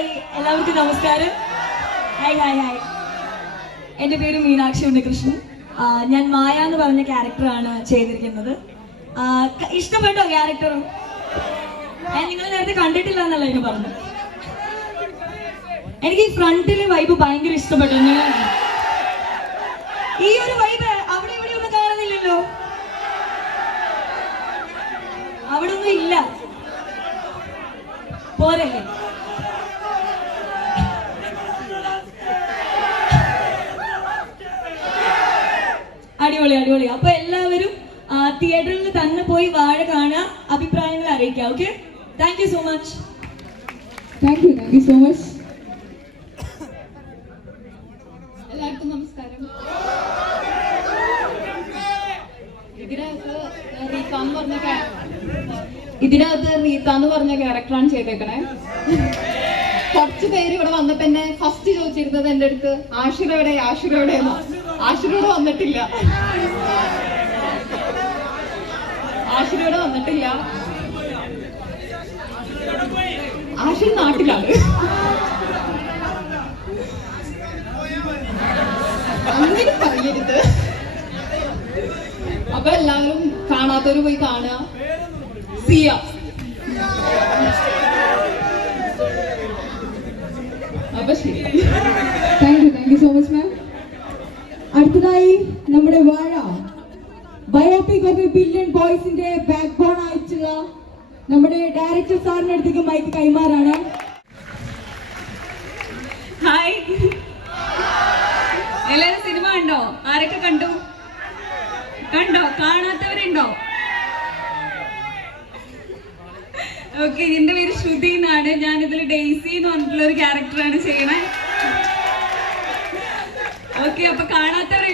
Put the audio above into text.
Hi എല്ലാവർക്കും നമസ്കാരം. Hi hi hi എന്റെ പേര് മീനാക്ഷി ഉണ്ണികൃഷ്ണൻ. ഞാൻ മായ എന്ന് പറഞ്ഞ ക്യാരക്ടറാണ് ചെയ്തിരിക്കുന്നത്. ഇഷ്ടപ്പെട്ടോ ക്യാരക്ടർ നിങ്ങൾ നേരത്തെ കണ്ടിട്ടില്ല എന്നല്ല എനിക്ക് പറഞ്ഞു എനിക്ക് ഈ ഫ്രണ്ടിലെ വൈബ് ഭയങ്കര ഇഷ്ടപ്പെട്ടു. ഈ ഒരു വൈബ് അവിടെ ഇവിടെ ഒന്നും കാണുന്നില്ലല്ലോ. അവിടെ ഒന്നും ഇല്ല. പോരല്ലേ? അടിപൊളി അടിപൊളി. അപ്പൊ എല്ലാവരും തിയേറ്ററിൽ തന്നെ പോയി വാഴ കാണുക അഭിപ്രായങ്ങൾ അറിയിക്കുക okay thank you so much thank you thank you so much എല്ലാവർക്കും നമസ്കാരം. ഇതിനകത്ത് റീത്ത എന്ന് പറഞ്ഞ ഇതിനകത്ത് റീത്ത എന്ന് പറഞ്ഞ ക്യാരക്ടറാണ് ചെയ്തേക്കണേ. കുറച്ച് പേര് ഇവിടെ വന്നപ്പോ എന്നെ ഫസ്റ്റ് ചോദിച്ചിരുന്നത് എന്റെ അടുത്ത് ആഷിറ എവിടെ ആഷിറ എവിടെ ആഷിർ ഇവിടെ വന്നിട്ടില്ല. ഇവിടെ വന്നിട്ടില്ല. ആഷിർ നാട്ടിലാണ്. അങ്ങനെ പറയരുത്. അപ്പൊ എല്ലാവരും കാണാത്തവര് പോയി കാണുക. സിയ. അപ്പൊ ശരി. Thank you thank you so much അടുത്തതായി നമ്മുടെ Vaazha. Biopic of a billion ബോയ്സിന്റെ backbone ആയിട്ടുള്ള നമ്മുടെ ഡയറക്ടർ സാറിന്റെ അടുത്തേക്ക് മൈക്ക് കൈമാറാണ്. ഹായ് എല്ലാരും സിനിമ കണ്ടോ? ആരൊക്കെ കണ്ടു? കണ്ടോ? കാണാത്തവരുണ്ടോ? ഓക്കെ എന്റെ പേര് ശ്രുതി എന്നാണ്. ഞാൻ ഇതിൽ ഡെയ്സി എന്ന് പറഞ്ഞിട്ടുള്ള ഒരു ക്യാരക്ടറാണ് ചെയ്യണേ. കാണാത്തവർ എല്ലാരും പോയിട്ട് എന്തായാലും